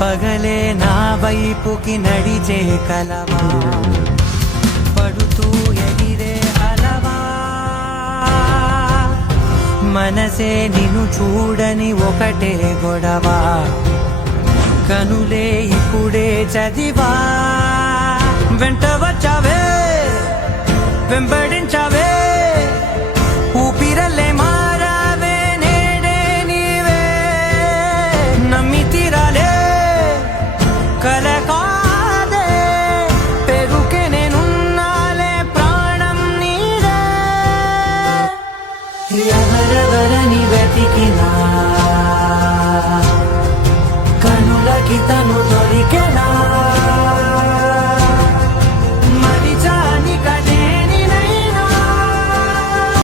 పగలే నా వైపుకి నడిచే కలవా, పడుతూ ఎగిరే అలవా, మనసే నిన్ను చూడని ఒకటే గొడవ, కనులే ఇప్పుడే చదివా, వెంట వచ్చావే వెంబడించావే